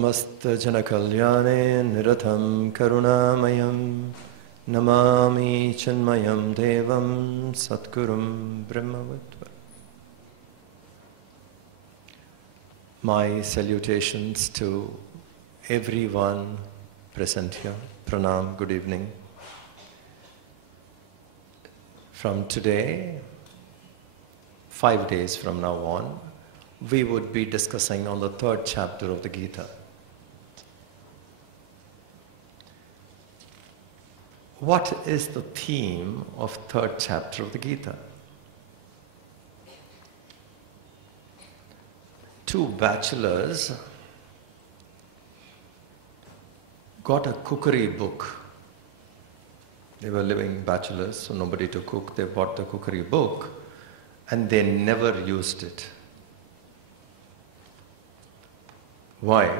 Samasta Janakalyane Niratham Karunamayam Namami Chinmayam Devam Satgurum Brahmavatva. My salutations to everyone present here. Pranam, good evening. From today, 5 days from now on, we would be discussing on the 3rd chapter of the Gita. What is the theme of 3rd chapter of the Gita? Two bachelors got a cookery book. They were living bachelors, so nobody to cook. They bought the cookery book and they never used it. Why?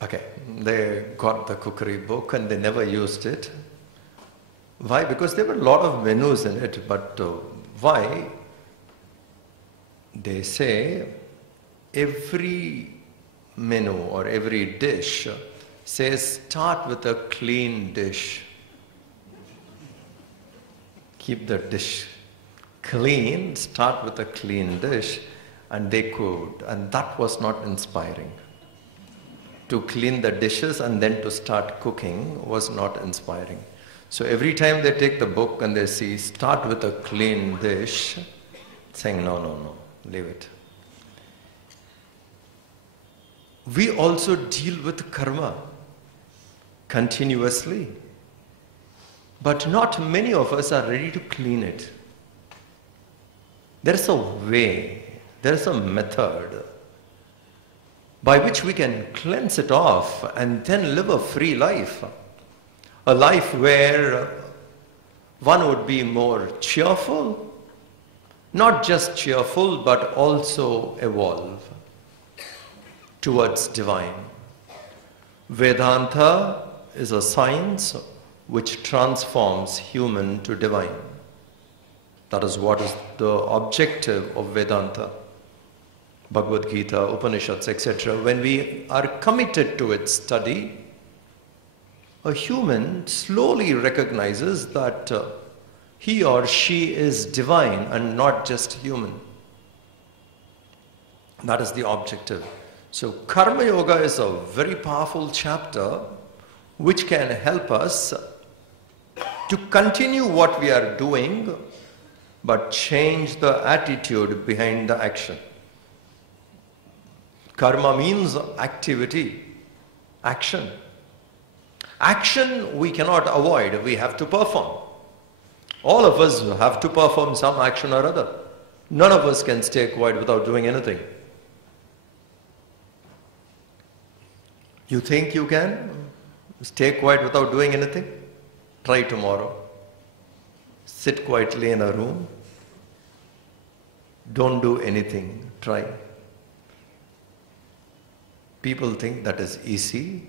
Okay, they got the cookery book and they never used it. Why? Because there were a lot of menus in it, but why? They say every menu or every dish says start with a clean dish. Keep the dish clean, start with a clean dish. And they could, and that was not inspiring. To clean the dishes and then to start cooking was not inspiring. So every time they take the book and they see, start with a clean dish, saying, no, leave it. We also deal with karma continuously, but not many of us are ready to clean it. There's a way. There is a method by which we can cleanse it off and then live a free life. A life where one would be more cheerful, not just cheerful but also evolve towards divine. Vedanta is a science which transforms human to divine. That is what is the objective of Vedanta. Bhagavad-Gita, Upanishads, etc. When we are committed to its study, a human slowly recognizes that he or she is divine and not just human. That is the objective. So Karma Yoga is a very powerful chapter which can help us to continue what we are doing but change the attitude behind the action. Karma means activity, action. Action we cannot avoid, we have to perform. All of us have to perform some action or other. None of us can stay quiet without doing anything. You think you can stay quiet without doing anything? Try tomorrow. Sit quietly in a room. Don't do anything. Try. People think that is easy.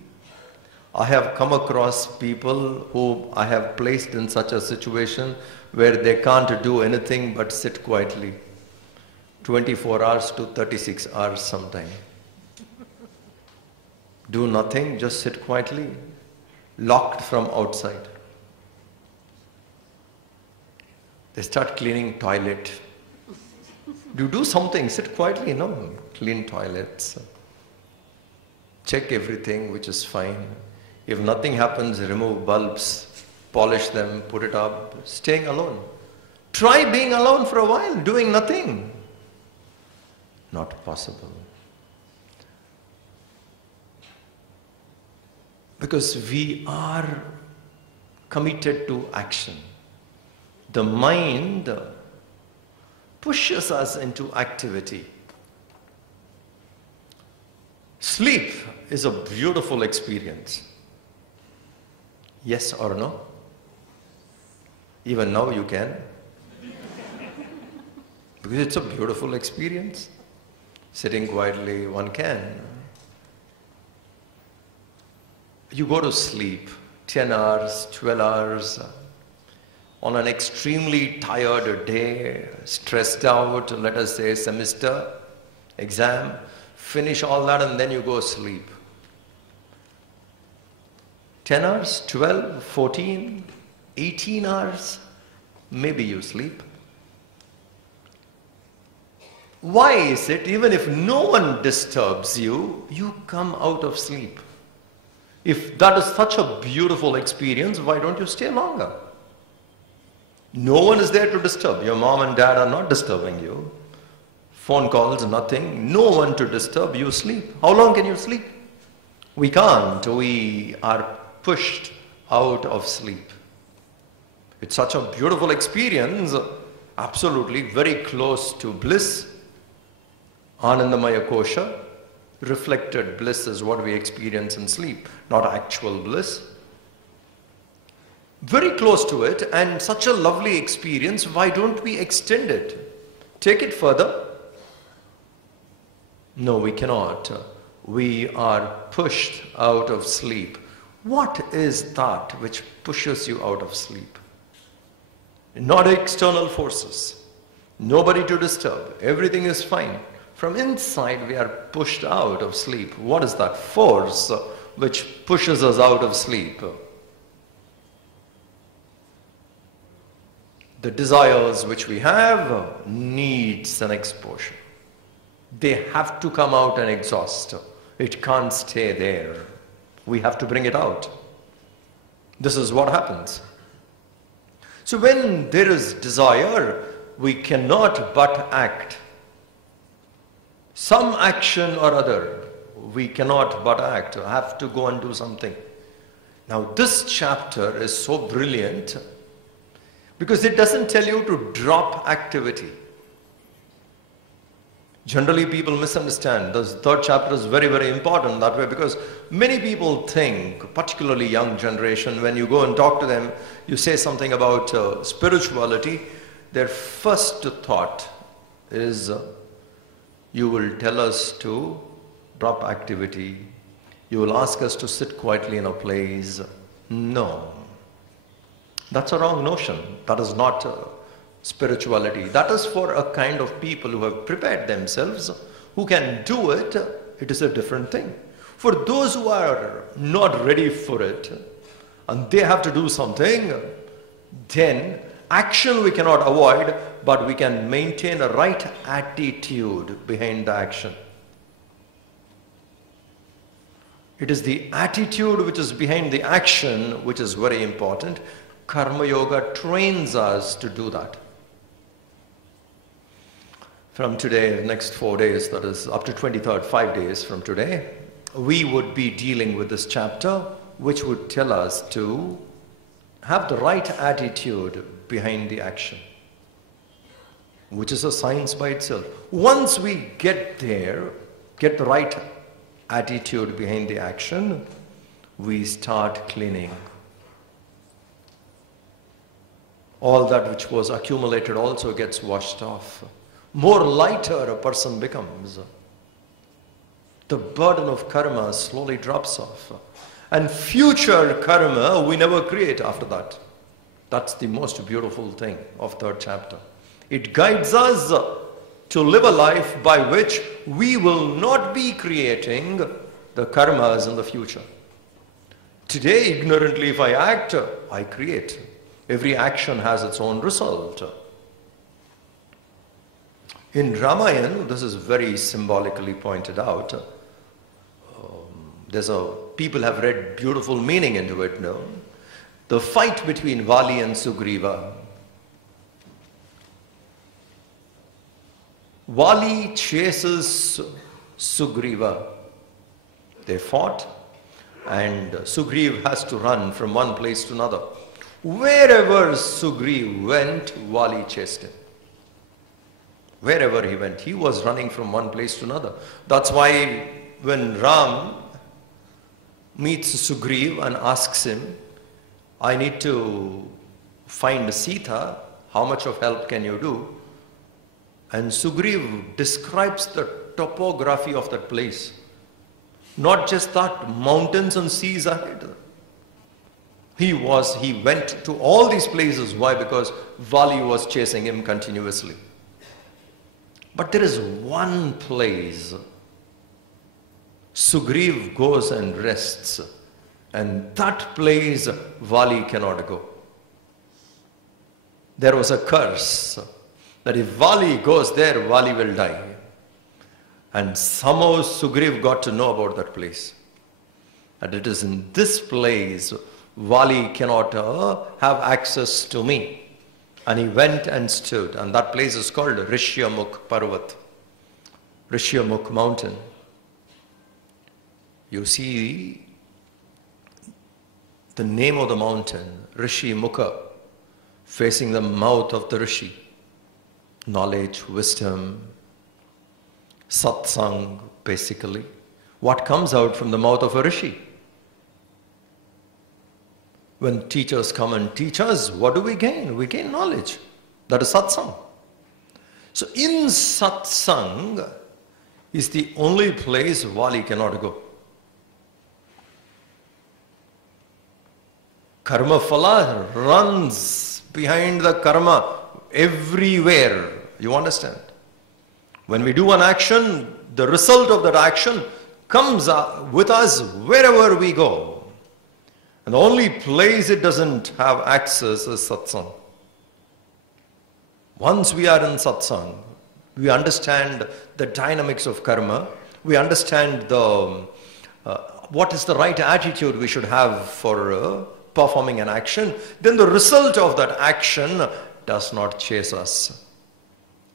I have come across people who I have placed in such a situation where they can't do anything but sit quietly. 24 hours to 36 hours sometime. Do nothing, just sit quietly, locked from outside. They start cleaning toilet. Do something, sit quietly, no, clean toilets. Check everything which is fine. If nothing happens, remove bulbs, polish them, put it up, staying alone. Try being alone for a while, doing nothing. Not possible. Because we are committed to action. The mind pushes us into activity. Sleep is a beautiful experience. Yes or no? Even now you can. Because it's a beautiful experience. Sitting quietly, one can. You go to sleep 10 hours, 12 hours, on an extremely tired day, stressed out, let us say semester, exam, finish all that and then you go sleep. 10 hours, 12, 14, 18 hours, maybe you sleep. Why is it, even if no one disturbs you, you come out of sleep? If that is such a beautiful experience, why don't you stay longer? No one is there to disturb. Your mom and dad are not disturbing you. Phone calls, nothing. No one to disturb. You sleep. How long can you sleep? We can't. We are pushed out of sleep. It's such a beautiful experience. Absolutely very close to bliss. Anandamaya kosha. Reflected bliss is what we experience in sleep, not actual bliss. Very close to it, and such a lovely experience. Why don't we extend it? Take it further? No, we cannot. We are pushed out of sleep. What is that which pushes you out of sleep? Not external forces. Nobody to disturb. Everything is fine. From inside we are pushed out of sleep. What is that force which pushes us out of sleep? The desires which we have needs an exposure. They have to come out and exhaust. It can't stay there. We have to bring it out. This is what happens. So when there is desire, we cannot but act. Some action or other, we cannot but act, have to go and do something. Now this chapter is so brilliant because it doesn't tell you to drop activity. Generally people misunderstand. This third chapter is very, very important that way because many people think, particularly young generation, when you go and talk to them, you say something about spirituality, their first thought is, you will tell us to drop activity. You will ask us to sit quietly in a place. No. That's a wrong notion. That is not spirituality. That is for a kind of people who have prepared themselves, who can do it. It is a different thing. For those who are not ready for it, and they have to do something, then action we cannot avoid, but we can maintain a right attitude behind the action. It is the attitude which is behind the action which is very important. Karma Yoga trains us to do that. From today, next 4 days, that is up to 23rd, 5 days from today, we would be dealing with this chapter which would tell us to have the right attitude behind the action, which is a science by itself. Once we get there, get the right attitude behind the action, we start cleaning. All that which was accumulated also gets washed off. More lighter a person becomes. The burden of karma slowly drops off. And future karma we never create after that. That's the most beautiful thing of third chapter. It guides us to live a life by which we will not be creating the karmas in the future. Today, ignorantly, if I act, I create. Every action has its own result. In Ramayana, this is very symbolically pointed out. People have read beautiful meaning into it now. The fight between Vali and Sugriva. Vali chases Sugriva. They fought, and Sugriva has to run from one place to another. Wherever Sugriva went, Vali chased him. Wherever he went, he was running from one place to another. That's why when Ram meets Sugriva and asks him, I need to find Sita, how much of help can you do? And Sugriva describes the topography of that place. Not just that, mountains and seas ahead. He went to all these places. Why? Because Vali was chasing him continuously. But there is one place Sugriva goes and rests. And that place Vali cannot go. There was a curse that if Vali goes there, Vali will die. And somehow Sugriva got to know about that place. And it is in this place Vali cannot have access to me. And he went and stood. And that place is called Rishyamukh Parvat. Rishyamukh mountain. You see the name of the mountain, Rishi Mukha, facing the mouth of the Rishi. Knowledge, wisdom, satsang, basically. What comes out from the mouth of a Rishi? When teachers come and teach us, what do we gain? We gain knowledge. That is satsang. So in satsang is the only place Vali cannot go. Karma phala runs behind the karma everywhere. You understand? When we do an action, the result of that action comes with us wherever we go. And the only place it doesn't have access is satsang. Once we are in satsang, we understand the dynamics of karma. We understand what is the right attitude we should have for performing an action. Then the result of that action does not chase us.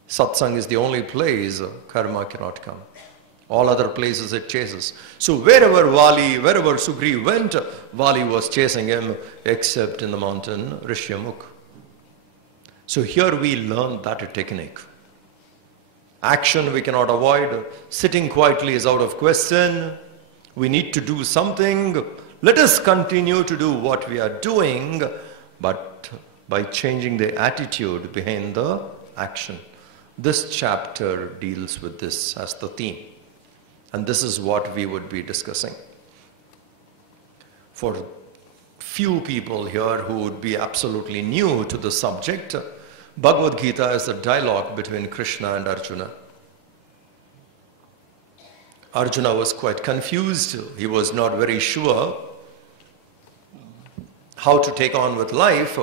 Satsang is the only place karma cannot come. All other places it chases. So wherever Vali, wherever Sugriva went, Vali was chasing him, except in the mountain Rishyamukh. So here we learn that technique. Action we cannot avoid. Sitting quietly is out of question. We need to do something. Let us continue to do what we are doing, but by changing the attitude behind the action. This chapter deals with this as the theme. And this is what we would be discussing. For few people here who would be absolutely new to the subject, Bhagavad-Gita is a dialogue between Krishna and Arjuna. Arjuna was quite confused. He was not very sure how to take on with life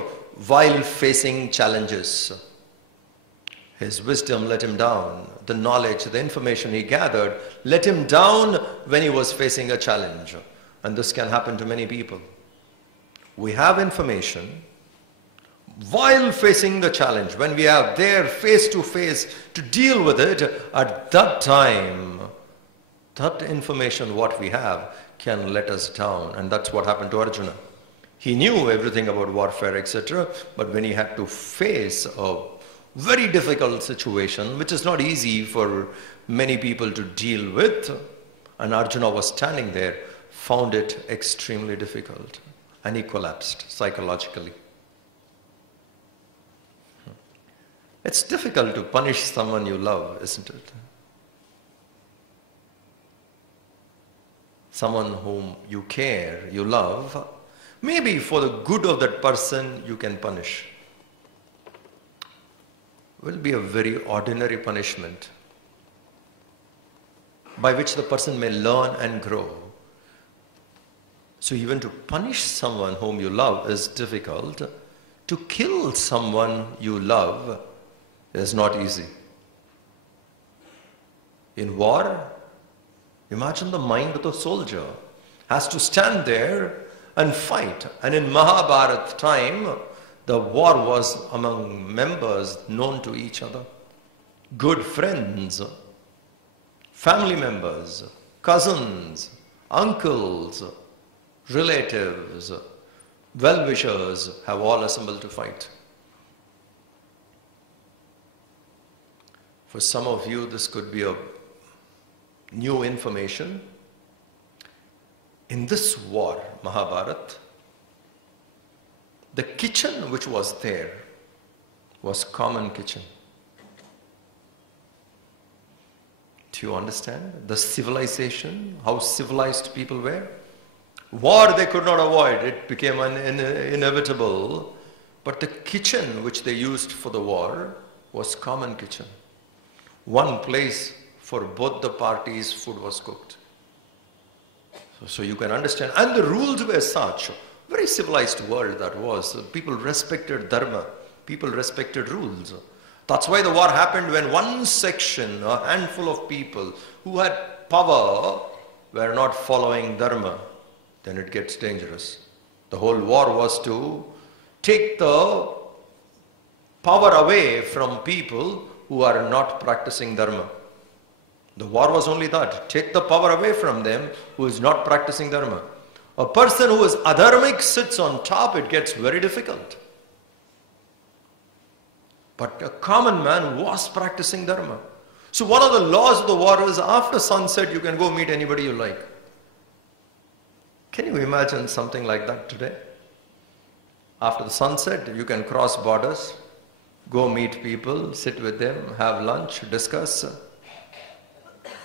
while facing challenges. His wisdom let him down. The knowledge, the information he gathered let him down when he was facing a challenge. And this can happen to many people. We have information while facing the challenge. When we are there face to face to deal with it, at that time, that information what we have can let us down. And that's what happened to Arjuna. He knew everything about warfare, etc. But when he had to face a very difficult situation, which is not easy for many people to deal with, and Arjuna was standing there, found it extremely difficult. And he collapsed psychologically. It's difficult to punish someone you love, isn't it? Someone whom you care, you love, maybe for the good of that person you can punish. It will be a very ordinary punishment by which the person may learn and grow. So even to punish someone whom you love is difficult. To kill someone you love is not easy. In war, imagine the mind of the soldier has to stand there and fight. And in Mahabharata time, the war was among members known to each other. Good friends, family members, cousins, uncles, relatives, well-wishers have all assembled to fight. For some of you, this could be a new information. In this war, Mahabharata, the kitchen which was there was common kitchen. Do you understand the civilization, how civilized people were? War they could not avoid, it became inevitable. But the kitchen which they used for the war was common kitchen. One place for both the parties food was cooked. So you can understand. And the rules were such, very civilized world that was. People respected dharma. People respected rules. That's why the war happened when one section, a handful of people who had power were not following dharma. Then it gets dangerous. The whole war was to take the power away from people who are not practicing dharma. The war was only that. Take the power away from them who is not practicing dharma. A person who is adharmic sits on top, it gets very difficult. But a common man was practicing dharma. So one of the laws of the war was after sunset you can go meet anybody you like. Can you imagine something like that today? After the sunset, you can cross borders, go meet people, sit with them, have lunch, discuss,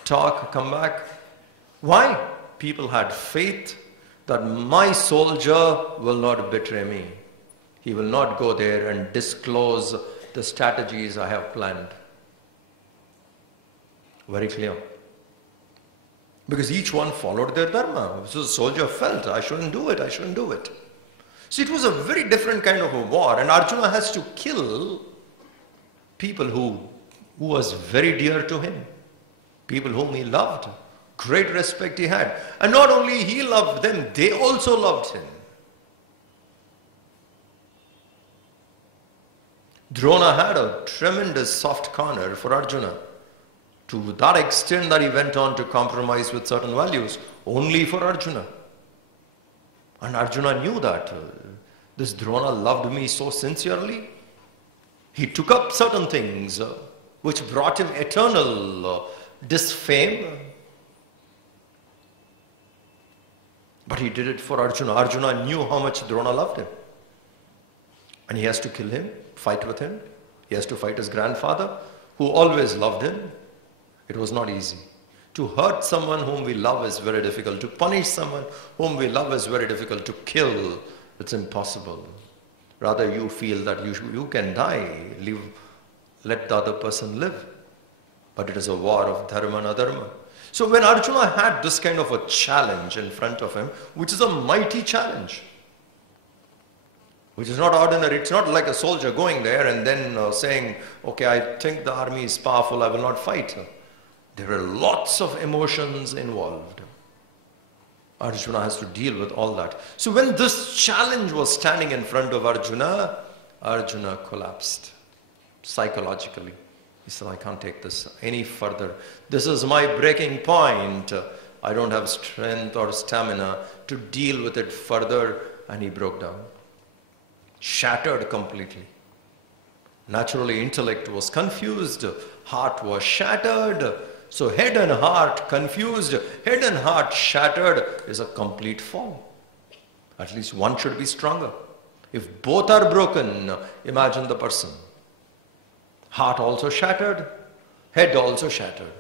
talk, come back. Why? People had faith that my soldier will not betray me. He will not go there and disclose the strategies I have planned. Very clear. Because each one followed their dharma. So the soldier felt, I shouldn't do it, I shouldn't do it. So it was a very different kind of a war, and Arjuna has to kill people who was very dear to him, people whom he loved, great respect he had. And not only he loved them, they also loved him. Drona had a tremendous soft corner for Arjuna, to that extent that he went on to compromise with certain values, only for Arjuna. And Arjuna knew that. This Drona loved me so sincerely. He took up certain things which brought him eternal disfame. But he did it for Arjuna. Arjuna knew how much Drona loved him. And he has to kill him, fight with him. He has to fight his grandfather, who always loved him. It was not easy. To hurt someone whom we love is very difficult. To punish someone whom we love is very difficult. To kill, it's impossible. Rather, you feel that you can die, live, let the other person live. But it is a war of dharma and adharma. So when Arjuna had this kind of a challenge in front of him, which is a mighty challenge, which is not ordinary, it's not like a soldier going there and then saying, okay, I think the army is powerful, I will not fight. There are lots of emotions involved. Arjuna has to deal with all that. So when this challenge was standing in front of Arjuna, Arjuna collapsed psychologically. He said, I can't take this any further. This is my breaking point. I don't have strength or stamina to deal with it further. And he broke down. Shattered completely. Naturally, intellect was confused. Heart was shattered. So head and heart confused, head and heart shattered is a complete fall. At least one should be stronger. If both are broken, imagine the person. Heart also shattered, head also shattered.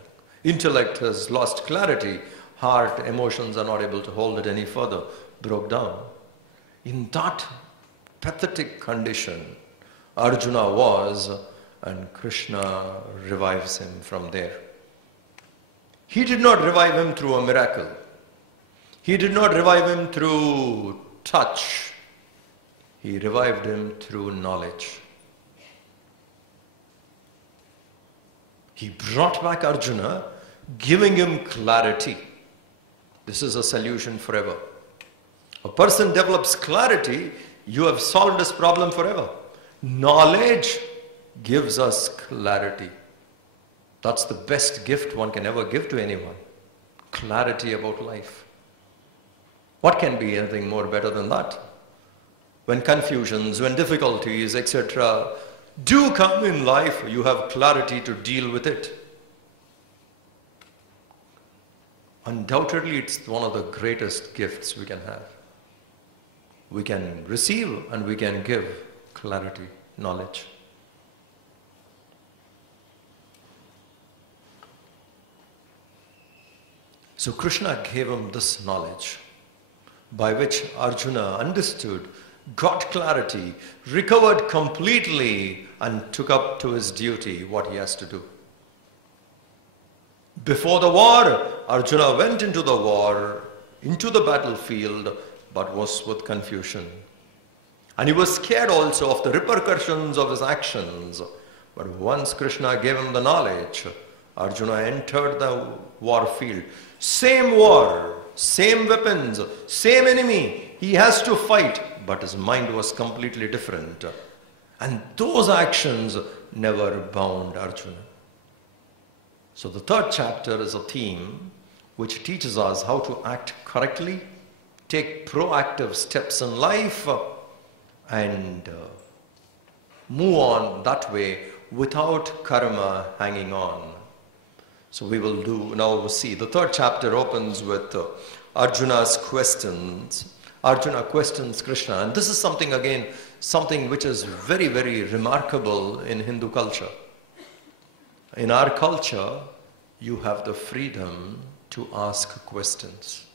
Intellect has lost clarity, heart, emotions are not able to hold it any further, broke down. In that pathetic condition, Arjuna was, and Krishna revives him from there. He did not revive him through a miracle. He did not revive him through touch. He revived him through knowledge. He brought back Arjuna, giving him clarity. This is a solution forever. A person develops clarity, you have solved this problem forever. Knowledge gives us clarity. That's the best gift one can ever give to anyone. Clarity about life. What can be anything more better than that? When confusions, when difficulties, etc. do come in life, you have clarity to deal with it. Undoubtedly, it's one of the greatest gifts we can have. We can receive and we can give clarity, knowledge. So Krishna gave him this knowledge by which Arjuna understood, got clarity, recovered completely and took up to his duty what he has to do. Before the war, Arjuna went into the war into the battlefield, but was with confusion. And he was scared also of the repercussions of his actions. But once Krishna gave him the knowledge, Arjuna entered the war field. Same war, same weapons, same enemy. He has to fight, but his mind was completely different. And those actions never bound Arjuna. So the third chapter is a theme which teaches us how to act correctly, take proactive steps in life, and move on that way without karma hanging on. So we will now see. The third chapter opens with Arjuna's questions. Arjuna questions Krishna, and this is something which is very, very remarkable in Hindu culture. In our culture, you have the freedom to ask questions.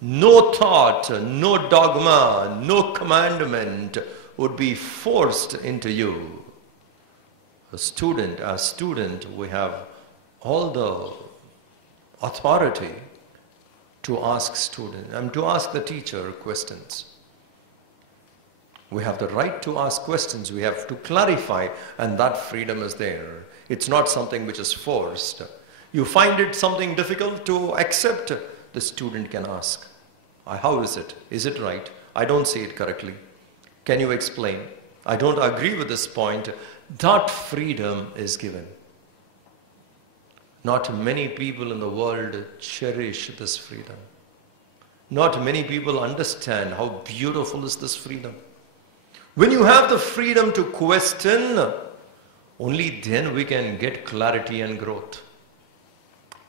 No thought, no dogma, no commandment would be forced into you. As student, we have all the authority to ask the teacher questions. We have the right to ask questions. We have to clarify, and that freedom is there. It's not something which is forced. You find it something difficult to accept, the student can ask. How is it? Is it right? I don't see it correctly. Can you explain? I don't agree with this point. That freedom is given. Not many people in the world cherish this freedom. Not many people understand how beautiful is this freedom. When you have the freedom to question, only then we can get clarity and growth.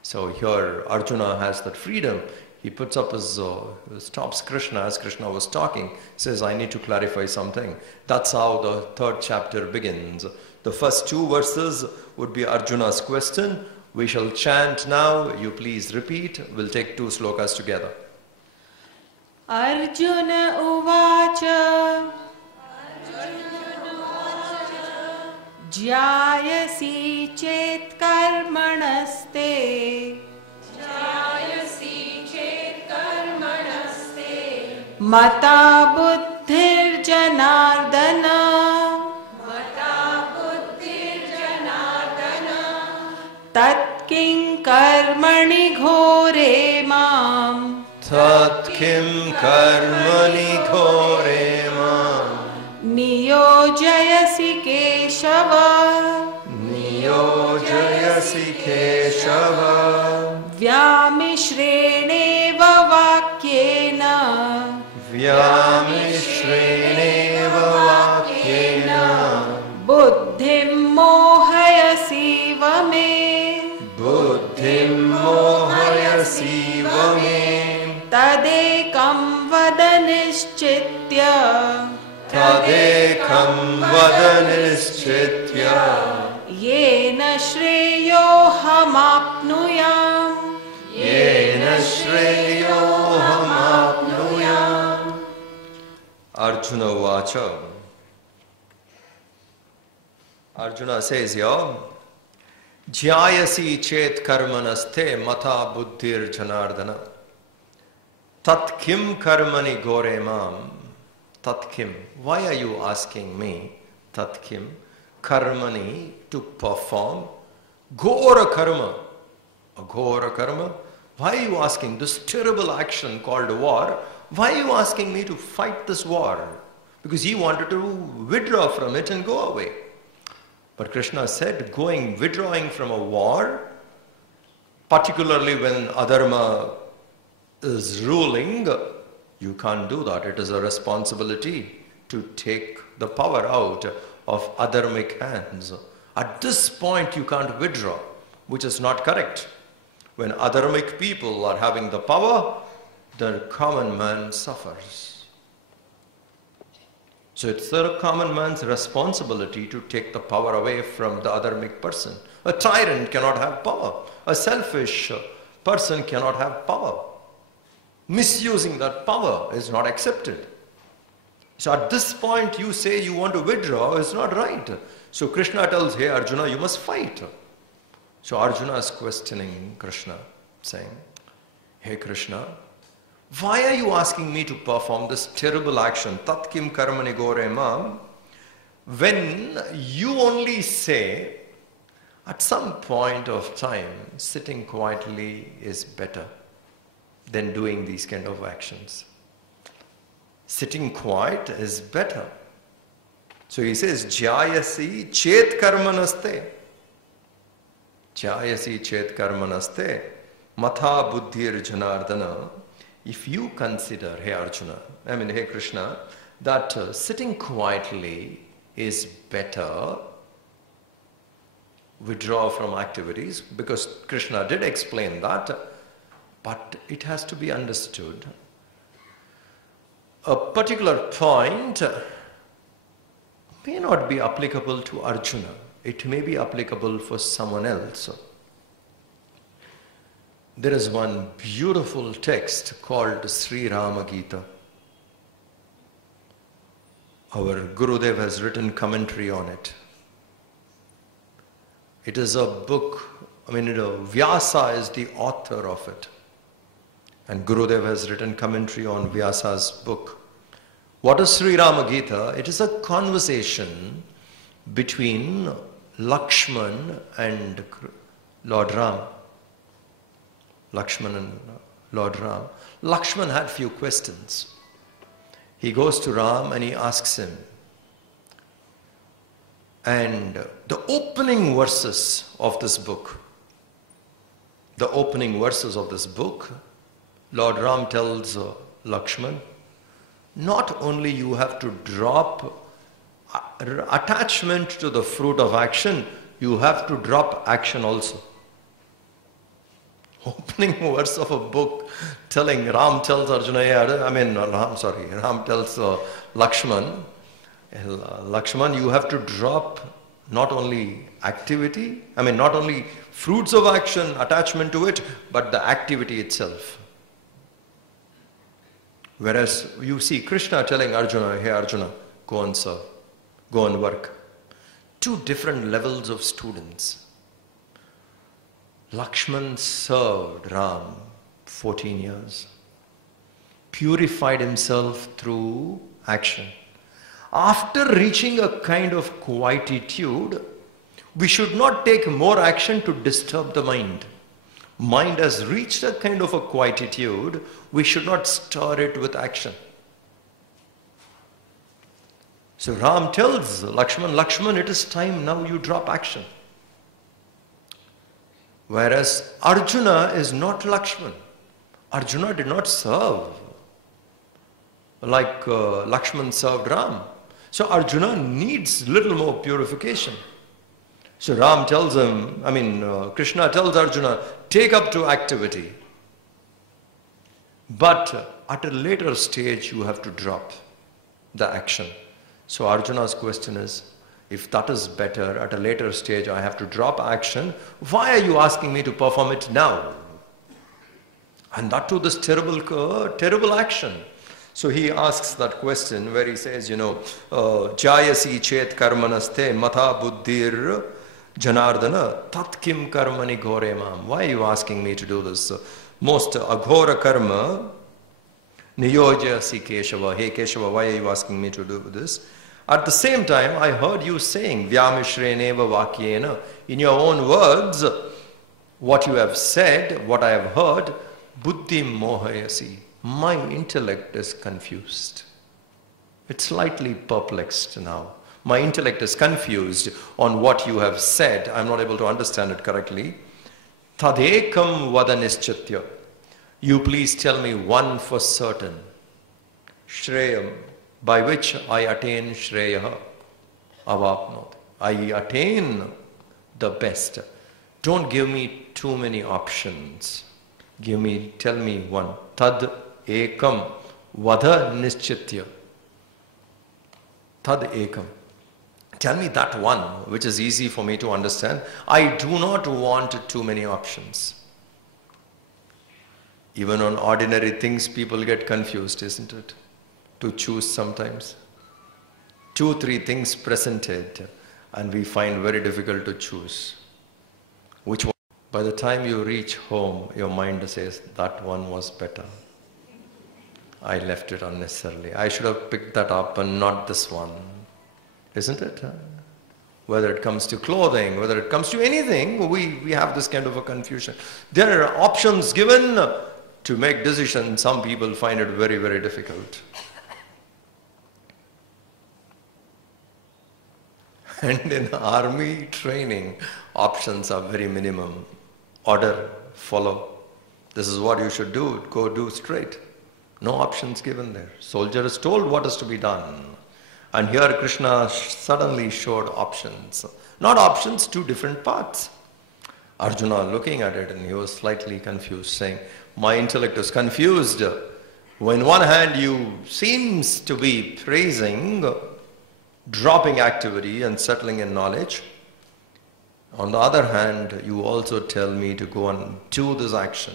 So here Arjuna has that freedom. He puts up stops Krishna as Krishna was talking, says, I need to clarify something. That's how the third chapter begins. The first two verses would be Arjuna's question. We shall chant now. You please repeat. We'll take two slokas together. Arjuna uvacha Jayasi chet karmanaste Mata buddhir janardana Tat king karmani ghore mam Tat kim karmani ghore mam Niyojayasi keshava Niyojayasi keshava Vyamishreneva vakyena Vyamishreneva vakyena Buddhim mohayasi vame Buddhim mohayasi vame Tadekam vada nischitya Tadekam vada nischitya Yena shreyo hamapnuyam Yena shreyo hamapnuyam. Arjuna vacha. Arjuna says here, Jayasi chet karmanaste mata buddhir janardana. Tat kim karmani gore mam. Tat kim. Why are you asking me? Tat kim. Karmani, to perform. Gora karma. A gora karma. Why are you asking this terrible action called war? Why are you asking me to fight this war? Because he wanted to withdraw from it and go away. But Krishna said, withdrawing from a war, particularly when adharma is ruling, you can't do that. It is a responsibility to take the power out of adharmic hands. At this point, you can't withdraw, which is not correct. When adharmic people are having the power, the common man suffers. So it's the common man's responsibility to take the power away from the adharmic person. A tyrant cannot have power. A selfish person cannot have power. Misusing that power is not accepted. So at this point you say you want to withdraw is not right. So Krishna tells, hey Arjuna, you must fight. So Arjuna is questioning Krishna, saying, Hey Krishna, why are you asking me to perform this terrible action, tat kim karmani gore mam, when you only say, at some point of time, sitting quietly is better than doing these kind of actions. Sitting quiet is better. So he says, Jayasi chet karmanaste. Jayasi chet karmanaste. Matha buddhir janardana. If you consider, hey Krishna, that sitting quietly is better, withdraw from activities, because Krishna did explain that, but it has to be understood. A particular point may not be applicable to Arjuna. It may be applicable for someone else. There is one beautiful text called Sri Rama Gita. Our Gurudev has written commentary on it. It is a book, Vyasa is the author of it. And Gurudev has written commentary on Vyasa's book. What is Sri Rama Gita? It is a conversation between Lakshman and Lord Ram. Lakshman and Lord Ram. Lakshman had few questions. He goes to Ram and he asks him. And the opening verses of this book, Lord Ram tells Lakshman, not only you have to drop attachment to the fruit of action, you have to drop action also. Opening verse of a book Ram tells Arjuna, Ram tells Lakshman, you have to drop not only activity, not only fruits of action, attachment to it, but the activity itself. Whereas you see Krishna telling Arjuna, hey Arjuna, go and serve, go and work. Two different levels of students. Lakshman served Ram 14 years, purified himself through action. After reaching a kind of quietude, we should not take more action to disturb the mind. Mind has reached a kind of a quietude, we should not stir it with action. So Ram tells Lakshman, it is time now you drop action. Whereas Arjuna is not Lakshman. Arjuna did not serve like Lakshman served Ram. So Arjuna needs little more purification. So Ram tells him, Krishna tells Arjuna, take up to activity. But at a later stage, you have to drop the action. So Arjuna's question is, if that is better, at a later stage I have to drop action, why are you asking me to perform it now? And that too, this terrible action. So he asks that question where he says, Jayasi chet karmanaste matha buddhir janardana tat kim karmani gore mam. Why are you asking me to do this? Most aghora karma niyojasi Keshava. Hey Keshava, why are you asking me to do this? At the same time, I heard you saying, Vyamishreneva vakyena, in your own words, what you have said, what I have heard, buddhi mohayasi. My intellect is confused. It's slightly perplexed now. My intellect is confused on what you have said. I'm not able to understand it correctly. Tadekam vada nischatya. You please tell me one for certain. Shreyam, by which I attain Shreyaha avapnot. I attain the best. Don't give me too many options. Tell me one. Tad ekam vada nischitya. Tad ekam. Tell me that one which is easy for me to understand. I do not want too many options. Even on ordinary things, people get confused, isn't it? To choose sometimes. 2-3 things presented, and we find very difficult to choose. Which one? By the time you reach home, your mind says, that one was better. I left it unnecessarily. I should have picked that up and not this one. Isn't it? Whether it comes to clothing, whether it comes to anything, we have this kind of a confusion. There are options given to make decisions. Some people find it very, very difficult. And in army training, options are very minimum. Order, follow. This is what you should do. Go do straight. No options given there. Soldier is told what is to be done. And here Krishna suddenly showed options. Not options, two different paths. Arjuna looking at it and he was slightly confused, saying, my intellect is confused. On one hand you seems to be praising dropping activity and settling in knowledge. On the other hand, you also tell me to go and do this action.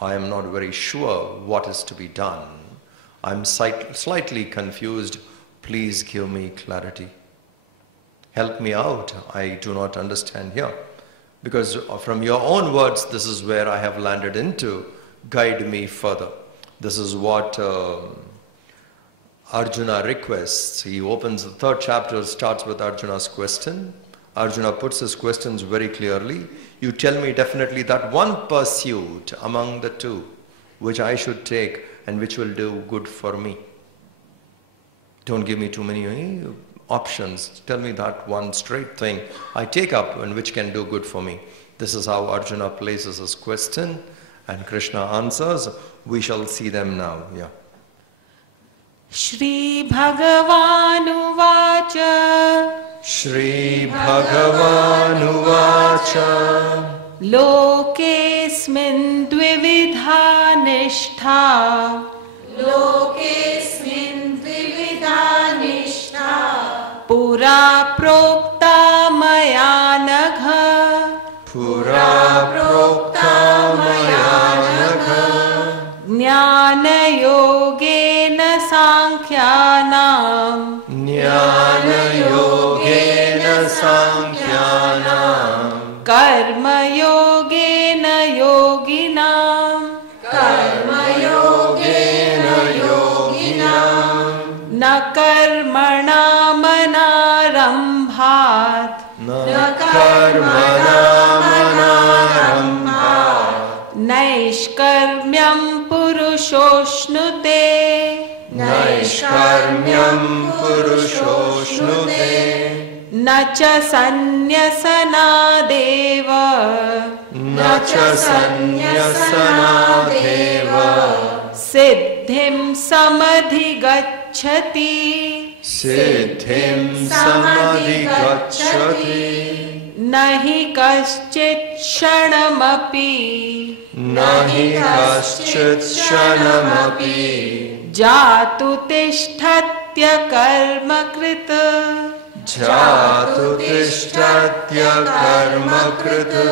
I am not very sure what is to be done. I am slightly confused. Please give me clarity. Help me out. I do not understand here. Because from your own words, this is where I have landed into. Guide me further. This is what Arjuna requests. He opens the 3rd chapter, starts with Arjuna's question. Arjuna puts his questions very clearly. You tell me definitely that one pursuit among the two, which I should take and which will do good for me. Don't give me too many options. Tell me that one straight thing I take up and which can do good for me. This is how Arjuna places his question and Krishna answers. We shall see them now. Yeah. Shri Bhagavanuvacha Shri Bhagavanuvacha Lokesmin dvividha nishtha Lokesmin dvividha nishtha Pura prokta maya nagha Pura prokta maya nagha Jnana yogena sankhyanam Jnana yogena sankhyanam Karma yogena yoginam Karma yogena yoginam Na karmana manarambhat Na karmana manarambhat Naishkarmyam purushoshnute Naishkarmyam purushoshnute Nacha sanyasana deva Nacha sanyasana deva Siddhim samadhigacchati Siddhim samadhigacchati Nahi kaschit shanamapi Nahi kaschit shanamapi Jatu tishthatya karma krita Jatu tishtatya karma krita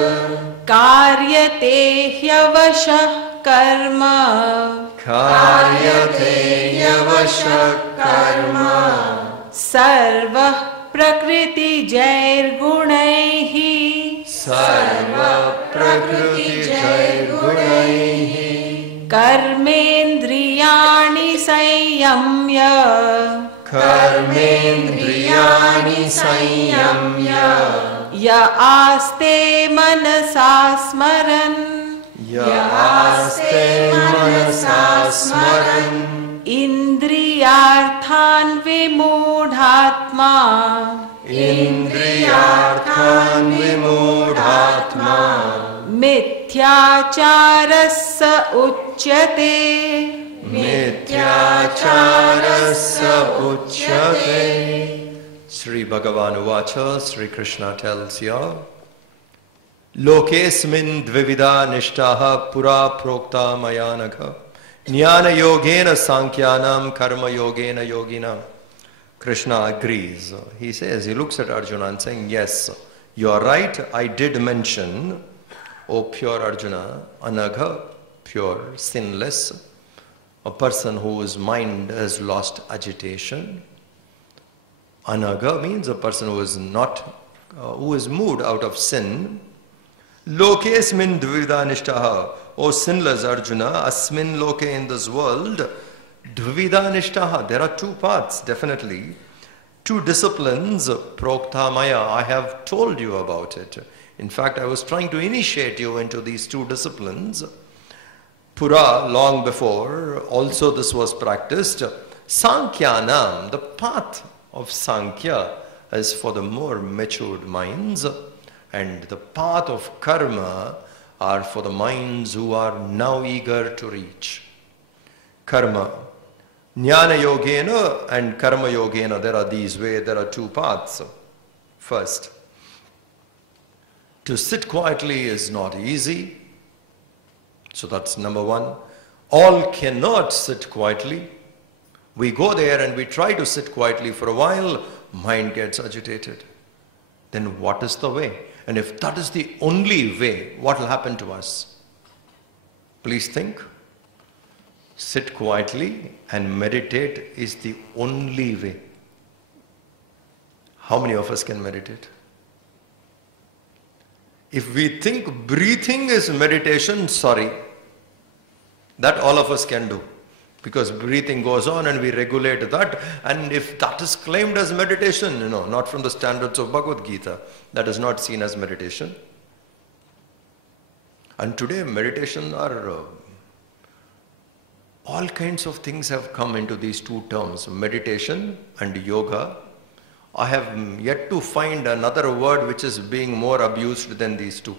Karyate hyavashah karma Karyate yavashak karma Sarvah prakriti jair gunaihi Sarva prakriti jair gunaihi Karmendriyani sanyamya Karmendriyani sanyamya Ya aste manasa smaran Yaste manasa smaran Indriyarthan vimudhatma Indriyarthan vimudhatma Mithyacharasa uchyate Mityacharasa uchyate. Sri Bhagavanuvacha, Sri Krishna tells you, Lokesmin dvivida nishtaha pura prokta mayanagha Jnana yogena sankhyanam karma yogena yoginam. Krishna agrees. He says, he looks at Arjuna and saying, yes, you are right. I did mention, O pure Arjuna, anagha, pure, sinless, a person whose mind has lost agitation. Anagha means a person who is not, who is moved out of sin. Lokesmin dvivida nishtaha. O sinless Arjuna, asmin loke, in this world, dvivida nishtaha. There are two paths, definitely. Two disciplines, prokta maya. I have told you about it. In fact, I was trying to initiate you into these two disciplines. Pura, long before, also this was practiced. Sankhyanam, the path of Sankhya, is for the more matured minds, and the path of karma are for the minds who are now eager to reach. Karma. Jnana yogena and karma yogena, there are these ways, there are two paths. First, to sit quietly is not easy. So that's number one. All cannot sit quietly. We go there and we try to sit quietly for a while, mind gets agitated. Then what is the way? And if that is the only way, what will happen to us? Please think. Sit quietly and meditate is the only way. How many of us can meditate? If we think breathing is meditation, sorry, that all of us can do. Because breathing goes on and we regulate that. And if that is claimed as meditation, not from the standards of Bhagavad-Gita, that is not seen as meditation. And today meditation are, all kinds of things have come into these two terms, meditation and yoga. I have yet to find another word which is being more abused than these two.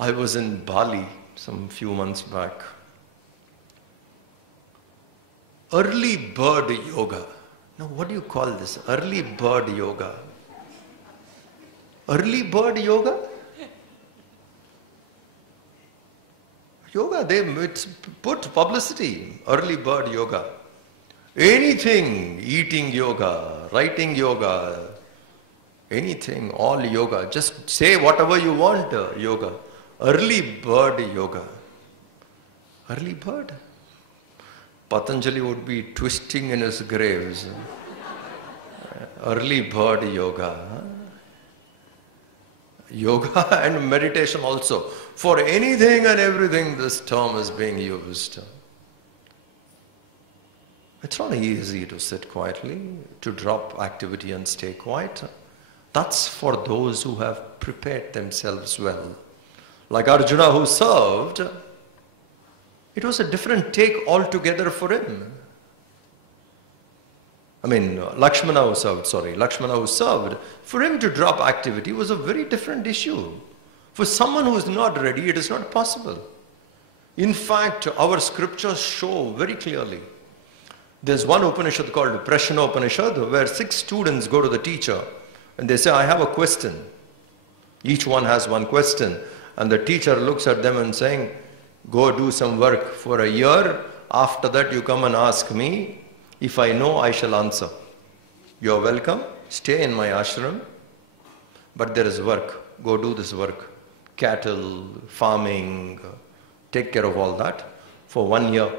I was in Bali some few months back. Early bird yoga. Now what do you call this? Early bird yoga. Early bird yoga? Yoga, it's put publicity. Early bird yoga. Anything, eating yoga, writing yoga, anything, all yoga. Just say whatever you want, yoga. Early bird yoga. Early bird? Patanjali would be twisting in his graves. Early bird yoga. Yoga and meditation also. For anything and everything this term is being used. It's not easy to sit quietly, to drop activity and stay quiet. That's for those who have prepared themselves well. Like Arjuna who served, it was a different take altogether for him. Lakshmana who served, for him to drop activity was a very different issue. For someone who is not ready, it is not possible. In fact, our scriptures show very clearly. There's one Upanishad called Prashna Upanishad, where 6 students go to the teacher and they say, I have a question. Each one has one question. And the teacher looks at them and saying, go do some work for a year. After that you come and ask me. If I know, I shall answer. You are welcome. Stay in my ashram. But there is work. Go do this work. Cattle, farming, take care of all that for 1 year.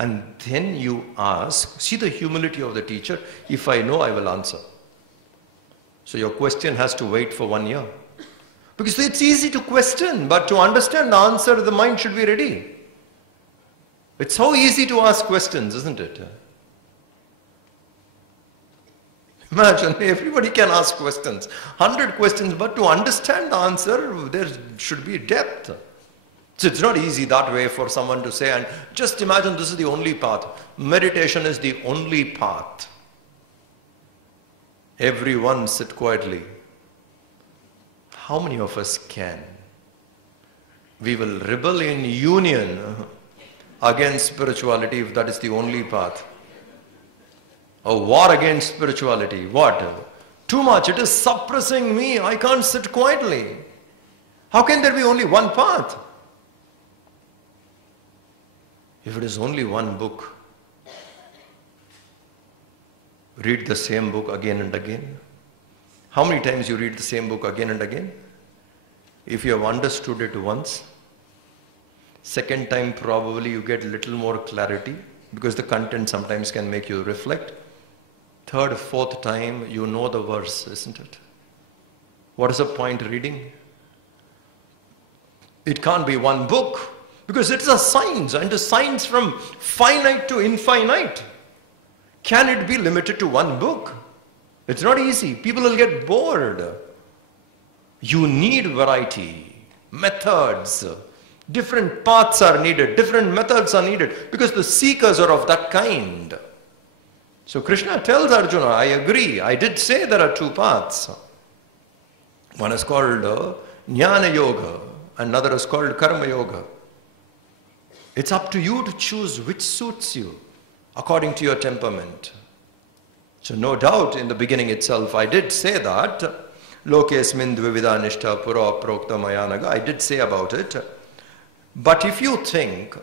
And then you ask, see the humility of the teacher, if I know, I will answer. So your question has to wait for 1 year. Because it's easy to question, but to understand the answer, the mind should be ready. It's so easy to ask questions, isn't it? Imagine, everybody can ask questions, 100 questions, but to understand the answer, there should be depth. So it's not easy that way for someone to say, and just imagine this is the only path. Meditation is the only path. Everyone sit quietly. How many of us can? We will rebel in union against spirituality if that is the only path. A war against spirituality. What? Too much. It is suppressing me. I can't sit quietly. How can there be only one path? If it is only one book, read the same book again and again. How many times you read the same book again and again? If you have understood it once, second time probably you get a little more clarity because the content sometimes can make you reflect. third, fourth time, you know the verse, isn't it? What is the point reading? It can't be one book, because it's a science, and a science from finite to infinite. Can it be limited to one book? It's not easy. People will get bored. You need variety, methods. Different paths are needed, different methods are needed, because the seekers are of that kind. So Krishna tells Arjuna, I agree, I did say there are two paths. One is called Jnana Yoga, another is called Karma Yoga. It's up to you to choose which suits you according to your temperament. So no doubt in the beginning itself I did say that. Lokesmin dvivida nishta pura prokta mayanaga. I did say about it. But if you think,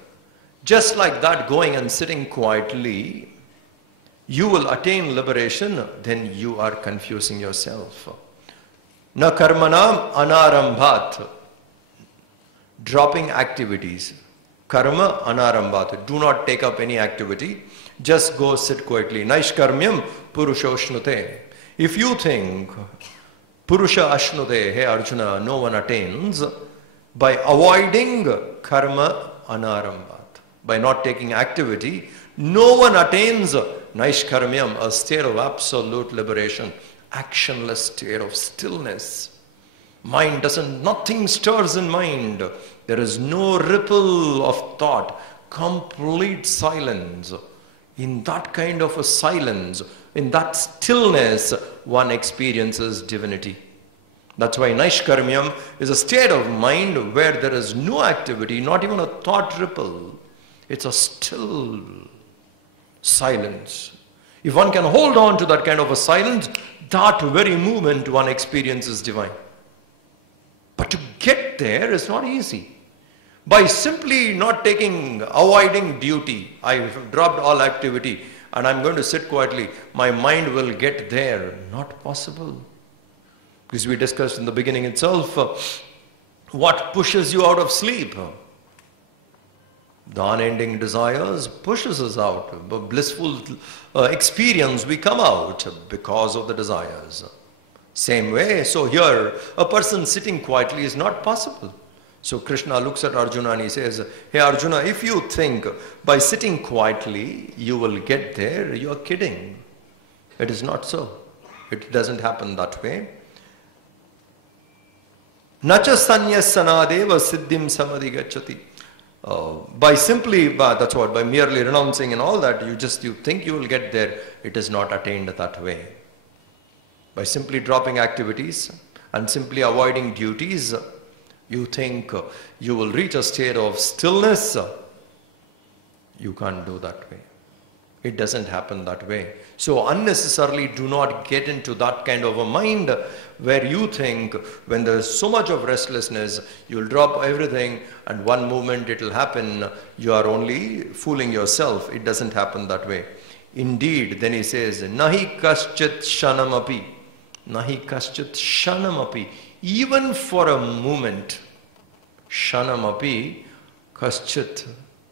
just like that, going and sitting quietly, you will attain liberation, then you are confusing yourself. Na karmanam anarambhat. Dropping activities. Karma anarambhat. Do not take up any activity. Just go sit quietly. Naishkarmyam purusha ashnute. If you think purusha ashnute, hey Arjuna, no one attains by avoiding karma anarambhat. By not taking activity, no one attains naishkarmyam, a state of absolute liberation, actionless state of stillness. Mind doesn't, nothing stirs in mind. There is no ripple of thought, complete silence. In that kind of a silence, in that stillness, one experiences divinity. That's why Naishkarmyam is a state of mind where there is no activity, not even a thought ripple. It's a still silence. If one can hold on to that kind of a silence, that very moment one experiences divine. But to get there is not easy. By simply not avoiding duty, I've dropped all activity and I'm going to sit quietly, my mind will get there. Not possible. Because we discussed in the beginning itself, what pushes you out of sleep? The unending desires pushes us out. But blissful experience, we come out because of the desires. Same way, so here, a person sitting quietly is not possible. So Krishna looks at Arjuna and he says, hey Arjuna, if you think by sitting quietly you will get there, you are kidding. It is not so. It doesn't happen that way. Nacha sanyasanadeva siddhim samadhi gacchati. By merely renouncing and all that, you think you will get there, it is not attained that way. By simply dropping activities and simply avoiding duties, you think you will reach a state of stillness. You can't do that way. It doesn't happen that way. So unnecessarily do not get into that kind of a mind where you think when there is so much of restlessness, you will drop everything and one moment it will happen. You are only fooling yourself. It doesn't happen that way. Indeed, then he says, Nahi kaschit shanamapi. Nahi kaschit shanamapi. Even for a moment, shanamapi, kaschit,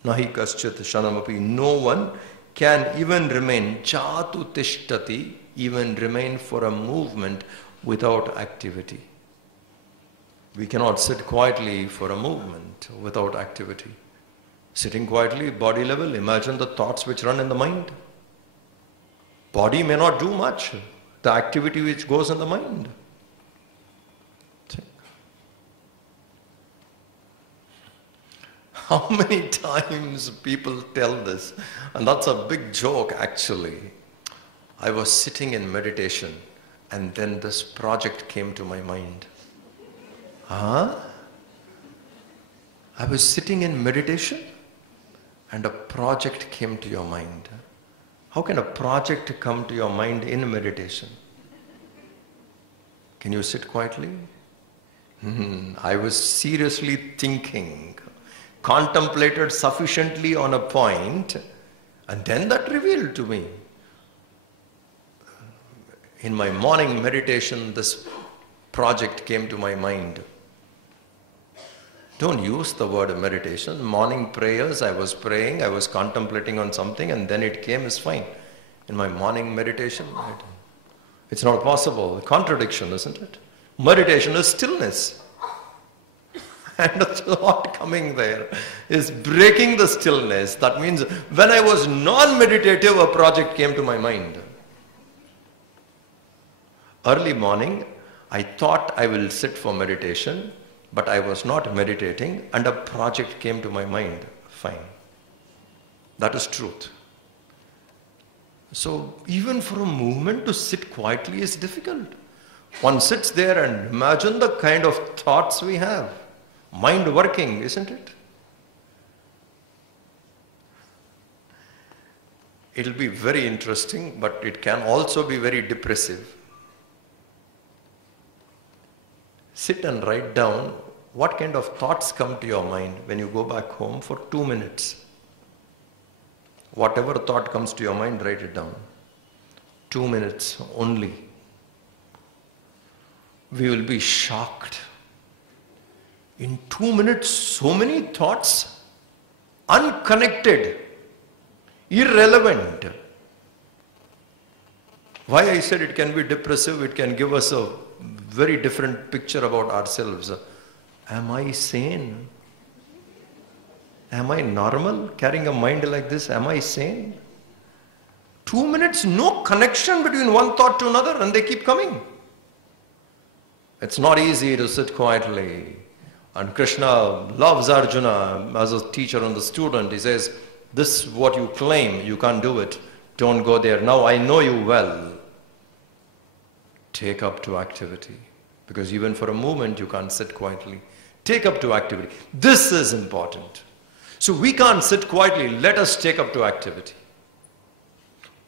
nahi kaschit shanamapi. No one can even remain, chatu tishtati, even remain for a movement without activity. We cannot sit quietly for a movement without activity. Sitting quietly, body level, imagine the thoughts which run in the mind. Body may not do much. The activity which goes in the mind. How many times people tell this? And that's a big joke actually. I was sitting in meditation and then this project came to my mind. Huh? I was sitting in meditation and a project came to your mind. How can a project come to your mind in meditation? Can you sit quietly? I was seriously thinking, contemplated sufficiently on a point, and then that revealed to me. In my morning meditation, this project came to my mind. Don't use the word meditation. Morning prayers, I was praying, I was contemplating on something, and then it came, is fine. in my morning meditation. It's not possible. A contradiction, isn't it? Meditation is stillness. And a thought coming there is breaking the stillness. That means when I was non-meditative, a project came to my mind. Early morning, I thought I will sit for meditation, but I was not meditating and a project came to my mind. Fine. That is truth. So even for a moment to sit quietly is difficult. One sits there and imagine the kind of thoughts we have. Mind working, isn't it? It'll be very interesting, but it can also be very depressive. Sit and write down what kind of thoughts come to your mind when you go back home for 2 minutes. Whatever thought comes to your mind, write it down. 2 minutes only. We will be shocked. In 2 minutes, so many thoughts, unconnected, irrelevant. Why I said it can be depressive, it can give us a very different picture about ourselves. Am I sane? Am I normal carrying a mind like this? Am I sane? 2 minutes, no connection between one thought to another and they keep coming. It's not easy to sit quietly. And Krishna loves Arjuna as a teacher and the student. He says, this is what you claim, you can't do it. Don't go there. Now I know you well. Take up to activity. Because even for a moment you can't sit quietly. Take up to activity. This is important. So we can't sit quietly. Let us take up to activity.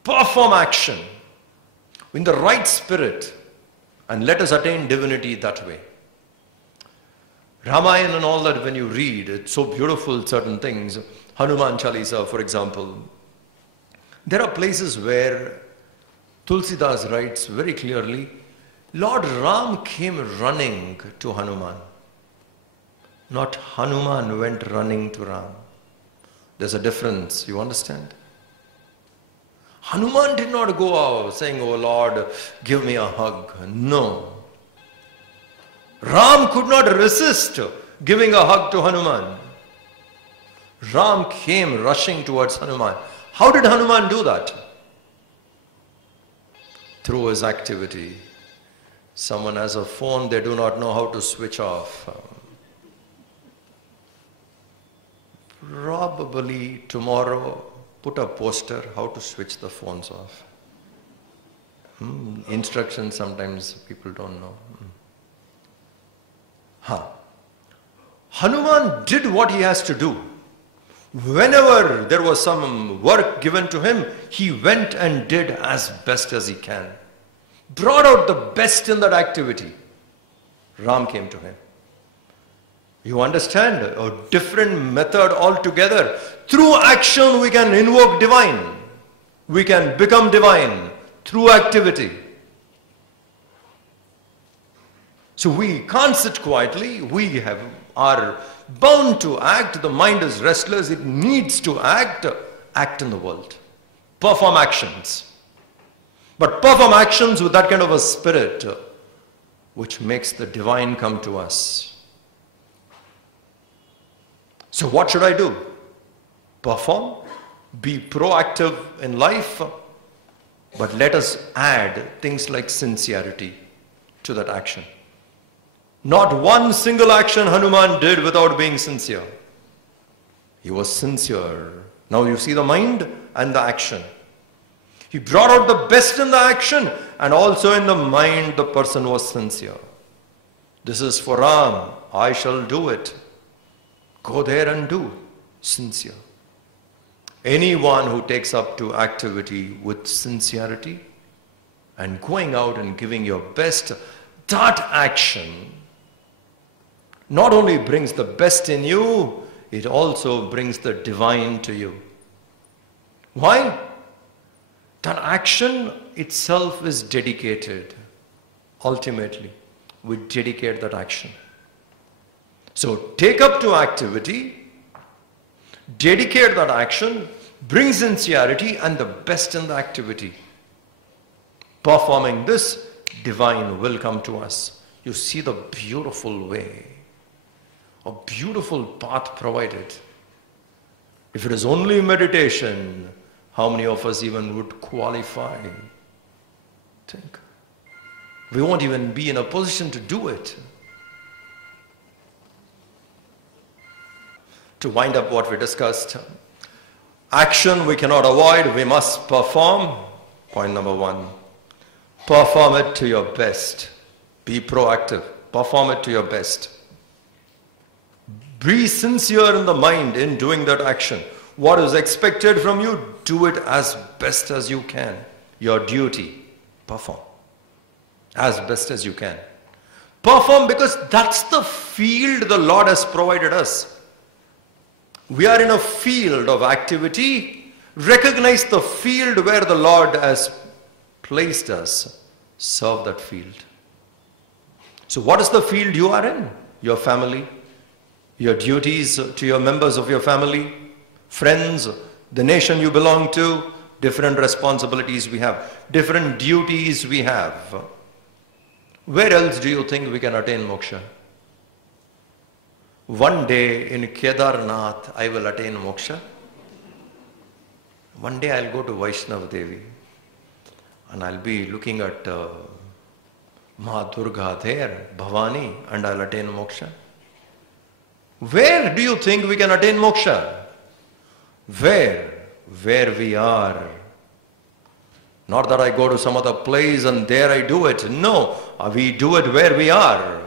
Perform action in the right spirit and let us attain divinity that way. Ramayana and all that, when you read, it's so beautiful, certain things. Hanuman Chalisa, for example. There are places where Tulsidas writes very clearly, Lord Ram came running to Hanuman. Not Hanuman went running to Ram. There's a difference, you understand? Hanuman did not go out saying, oh Lord, give me a hug. No. Ram could not resist giving a hug to Hanuman. Ram came rushing towards Hanuman. How did Hanuman do that? Through his activity. Someone has a phone, they do not know how to switch off. Probably tomorrow, put a poster, how to switch the phones off. Instructions sometimes people don't know. Hanuman did what he has to do. Whenever there was some work given to him, he went and did as best as he can. Brought out the best in that activity. Ram came to him. You understand? A different method altogether. Through action we can invoke divine. We can become divine through activity. So we can't sit quietly. We are bound to act. The mind is restless. It needs to act. Act in the world. Perform actions. But perform actions with that kind of a spirit which makes the divine come to us. So what should I do? Perform. Be proactive in life. But let us add things like sincerity to that action. Not one single action Hanuman did without being sincere. He was sincere. Now you see the mind and the action. He brought out the best in the action and also in the mind the person was sincere. This is for Ram. I shall do it. Go there and do. Sincere. Anyone who takes up to activity with sincerity and going out and giving your best, that action not only brings the best in you, it also brings the divine to you. Why? That action itself is dedicated. Ultimately, we dedicate that action. So take up to activity, dedicate that action, Bring sincerity and the best in the activity. Performing this, divine will come to us. You see the beautiful way, a beautiful path provided. If it is only meditation, how many of us even would qualify? Think. We won't even be in a position to do it. To wind up what we discussed, action we cannot avoid, we must perform. Point number 1. Perform it to your best. Be proactive. Perform it to your best. Be sincere in the mind in doing that action. What is expected from you, do it as best as you can. Your duty, perform as best as you can. Perform because that's the field the Lord has provided us. We are in a field of activity. Recognize the field where the Lord has placed us. Serve that field. So what is the field you are in? Your family, your duties to your members of your family, friends, the nation you belong to, different responsibilities we have, different duties we have. Where else do you think we can attain moksha? One day in Kedarnath I will attain moksha. One day I'll go to Vaishnav Devi and I'll be looking at Ma Durga there, Bhavani, and I'll attain moksha. Where do you think we can attain moksha? Where we are. Not that I go to some other place and there I do it. No, we do it where we are.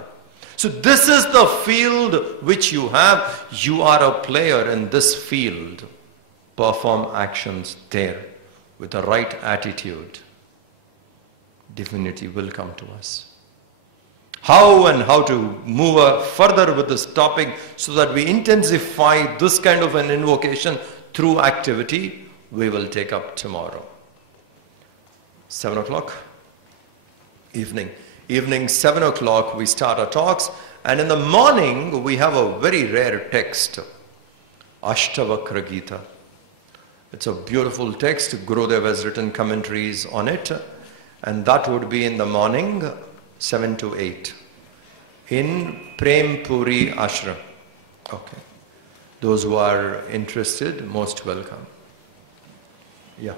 So this is the field which you have. You are a player in this field. Perform actions there with the right attitude. Divinity will come to us. How and how to move further with this topic so that we intensify this kind of an invocation through activity, we will take up tomorrow. 7 o'clock, evening. Evening 7 o'clock we start our talks, and in the morning we have a very rare text, Ashtavakra Geeta. It's a beautiful text. Gurudev has written commentaries on it, and that would be in the morning 7 to 8 in Prem Puri Ashram. Okay. Those who are interested, most welcome. Yeah.